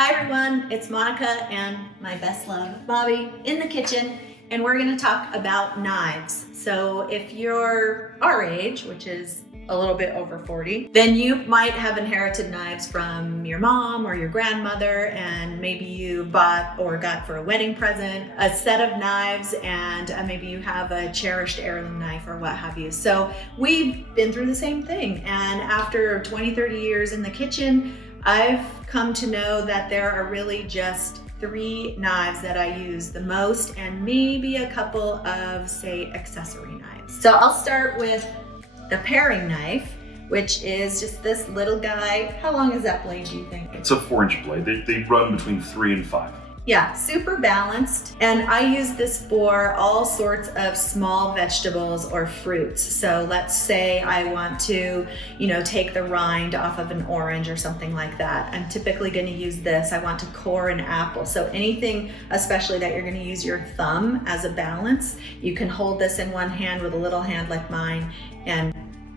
Hi everyone, it's Monica and my best love, Bobby, in the kitchen, and we're gonna talk about knives. So if you're our age, which is a little bit over 40, then you might have inherited knives from your mom or your grandmother, and maybe you bought or got for a wedding present a set of knives, and maybe you have a cherished heirloom knife or what have you. So we've been through the same thing, and after 20, 30 years in the kitchen, I've come to know that there are really just 3 knives that I use the most, and maybe a couple of, say, accessory knives. So I'll start with the paring knife, which is just this little guy. How long is that blade, do you think? It's a 4-inch blade. They run between 3 and 5. Yeah, super balanced. And I use this for all sorts of small vegetables or fruits. So let's say I want to, take the rind off of an orange or something like that. I'm typically gonna use this. I want to core an apple. So anything, especially that you're gonna use your thumb as a balance, you can hold this in one hand with a little hand like mine and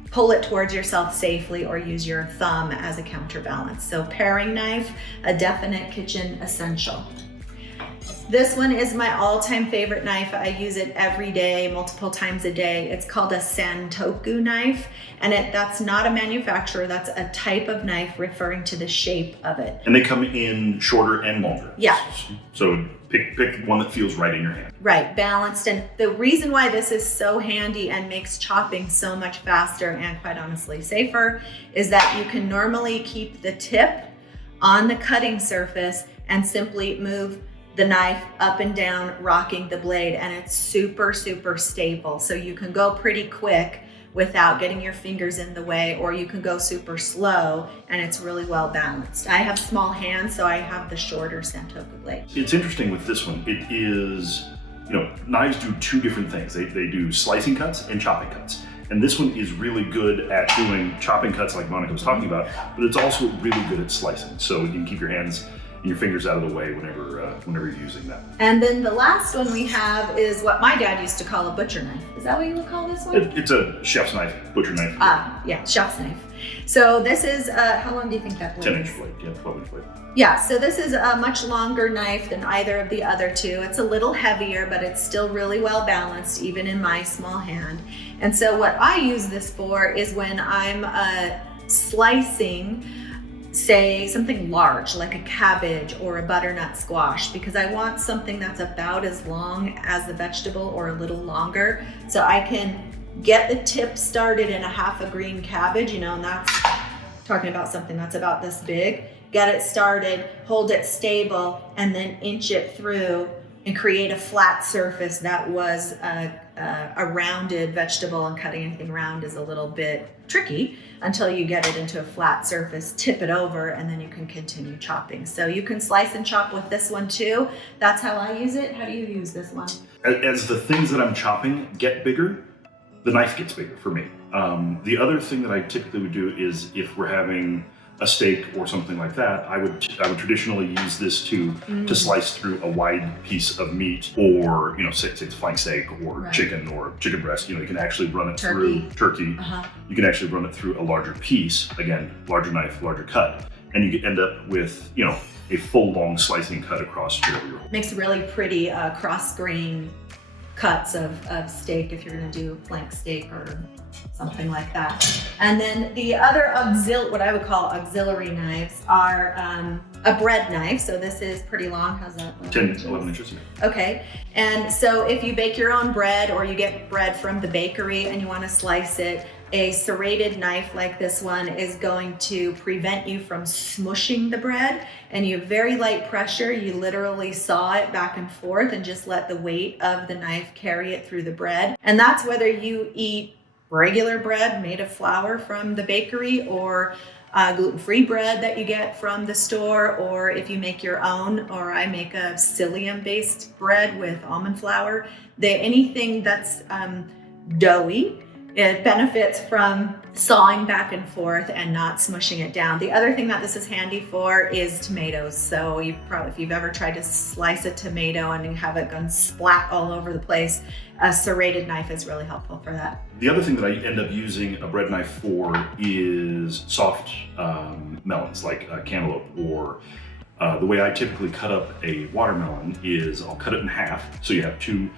pull it towards yourself safely, or use your thumb as a counterbalance. So paring knife, a definite kitchen essential. This one is my all-time favorite knife. I use it every day, multiple times a day. It's called a Santoku knife, and that's not a manufacturer, that's a type of knife referring to the shape of it. And they come in shorter and longer. Yeah. So pick one that feels right in your hand. Right, balanced. And the reason why this is so handy and makes chopping so much faster and quite honestly safer is that you can normally keep the tip on the cutting surface and simply move the knife up and down, rocking the blade, and it's super, super stable. So you can go pretty quick without getting your fingers in the way, or you can go super slow and it's really well balanced. I have small hands, so I have the shorter Santoku blade. It's interesting with this one. It is, knives do 2 different things. They do slicing cuts and chopping cuts. And this one is really good at doing chopping cuts like Monica was talking about, but it's also really good at slicing. So you can keep your hands and your fingers out of the way whenever you're using that. And then the last one we have is what my dad used to call a butcher knife. Is that what you would call this one? It's a chef's knife, butcher knife. Yeah, chef's knife. So this is, how long do you think that blade is? 10-inch blade, yeah, 12-inch blade. Yeah, so this is a much longer knife than either of the other 2. It's a little heavier, but it's still really well balanced, even in my small hand. And so what I use this for is when I'm slicing, say, something large like a cabbage or a butternut squash, because I want something that's about as long as the vegetable or a little longer, so I can get the tip started in a half a green cabbage, and that's talking about something that's about this big. Get it started, hold it stable, and then inch it through and create a flat surface that was a rounded vegetable, and cutting anything round is a little bit tricky until you get it into a flat surface, tip it over, and then you can continue chopping. So you can slice and chop with this one too. That's how I use it. How do you use this one? As the things that I'm chopping get bigger, the knife gets bigger for me. The other thing that I typically would do is if we're having a steak or something like that, I would traditionally use this to slice through a wide piece of meat, or say it's flank steak or chicken or chicken breast. You can actually run it through turkey. You can actually run it through a larger piece. Again, larger knife, larger cut, and you end up with a full long slicing cut across your. Makes really pretty cross grain cuts of steak if you're going to do flank steak or something like that. And then the other what I would call auxiliary knives are a bread knife. So this is pretty long. How's that? 11 inches. Okay. And so if you bake your own bread, or you get bread from the bakery and you want to slice it, a serrated knife like this one is going to prevent you from smushing the bread, and you have very light pressure. You literally saw it back and forth and just let the weight of the knife carry it through the bread. And that's whether you eat regular bread made of flour from the bakery, or gluten-free bread that you get from the store, or if you make your own, or I make a psyllium-based bread with almond flour. Anything that's doughy, it benefits from sawing back and forth and not smushing it down. The other thing that this is handy for is tomatoes. So if you've ever tried to slice a tomato and you have it gone splat all over the place, a serrated knife is really helpful for that. The other thing that I end up using a bread knife for is soft melons, like cantaloupe or The way I typically cut up a watermelon is I'll cut it in half, so you have two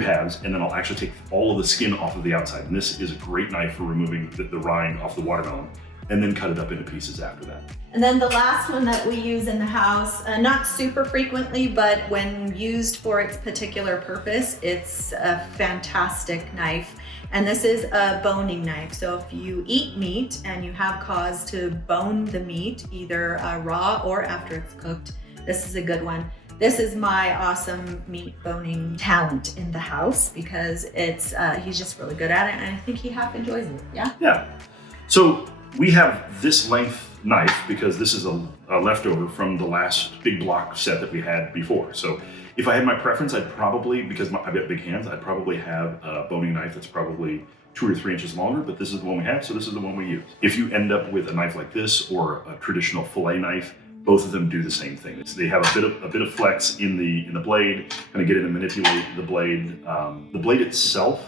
halves, and then I'll actually take all of the skin off of the outside. And this is a great knife for removing the rind off the watermelon, and then cut it up into pieces after that. And then the last one that we use in the house, not super frequently, but when used for its particular purpose, it's a fantastic knife. And this is a boning knife. So if you eat meat and you have cause to bone the meat, either raw or after it's cooked, this is a good one. This is my awesome meat boning talent in the house because it's he's just really good at it, and I think he half enjoys it. Yeah? Yeah. So we have this length knife because this is a leftover from the last big block set that we had before. So if I had my preference, I'd probably, because I've got big hands, I'd probably have a boning knife that's probably 2 or 3 inches longer, but this is the one we have, so this is the one we use. If you end up with a knife like this or a traditional fillet knife, both of them do the same thing. They have a bit of flex in the blade, kind of get in and manipulate the blade. The blade itself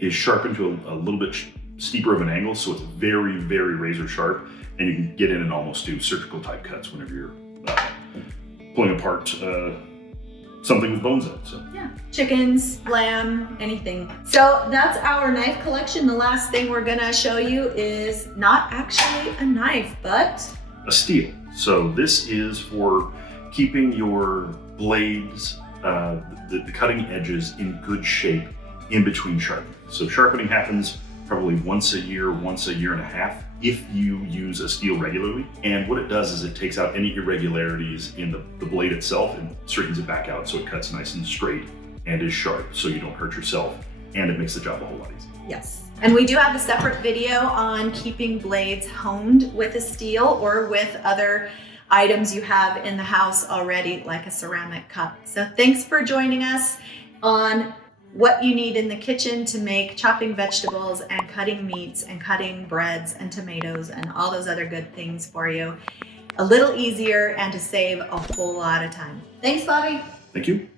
is sharpened to a little bit steeper of an angle, so it's very, very razor sharp, and you can get in and almost do surgical type cuts whenever you're pulling apart something with bones in it. So yeah, chickens, lamb, anything. So that's our knife collection. The last thing we're gonna show you is not actually a knife, but a steel. So this is for keeping your blades, the cutting edges in good shape in between sharpening. So sharpening happens probably once a year and a half if you use a steel regularly. And what it does is it takes out any irregularities in the blade itself and straightens it back out so it cuts nice and straight and is sharp so you don't hurt yourself, and it makes the job a whole lot easier. Yes. And we do have a separate video on keeping blades honed with a steel or with other items you have in the house already, like a ceramic cup. So thanks for joining us on what you need in the kitchen to make chopping vegetables and cutting meats and cutting breads and tomatoes and all those other good things for you a little easier and to save a whole lot of time. Thanks, Bobby. Thank you.